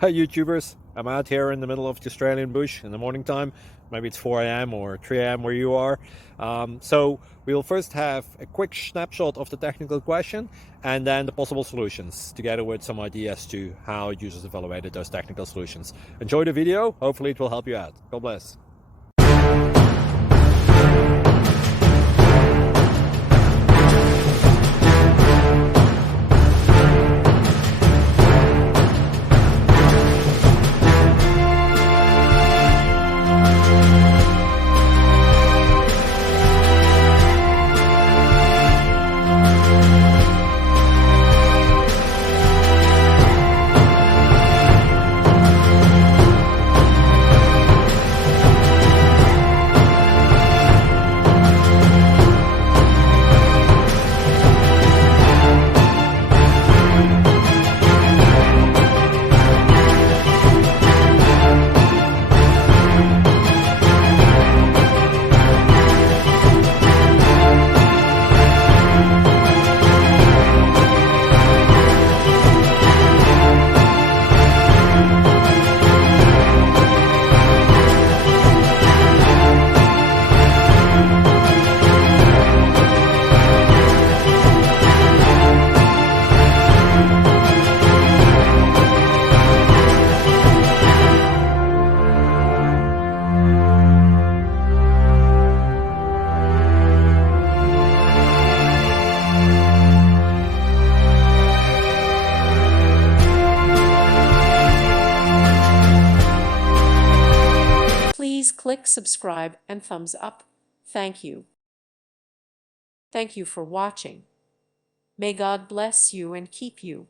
Hi YouTubers, I'm out here in the middle of the Australian bush in the morning time. Maybe it's 4 a.m. or 3 a.m. where you are. So we'll first have a quick snapshot of the technical question and then the possible solutions, together with some ideas to how users evaluated those technical solutions. Enjoy the video, hopefully it will help you out. God bless. Please click subscribe and thumbs up. Thank you. Thank you for watching. May God bless you and keep you.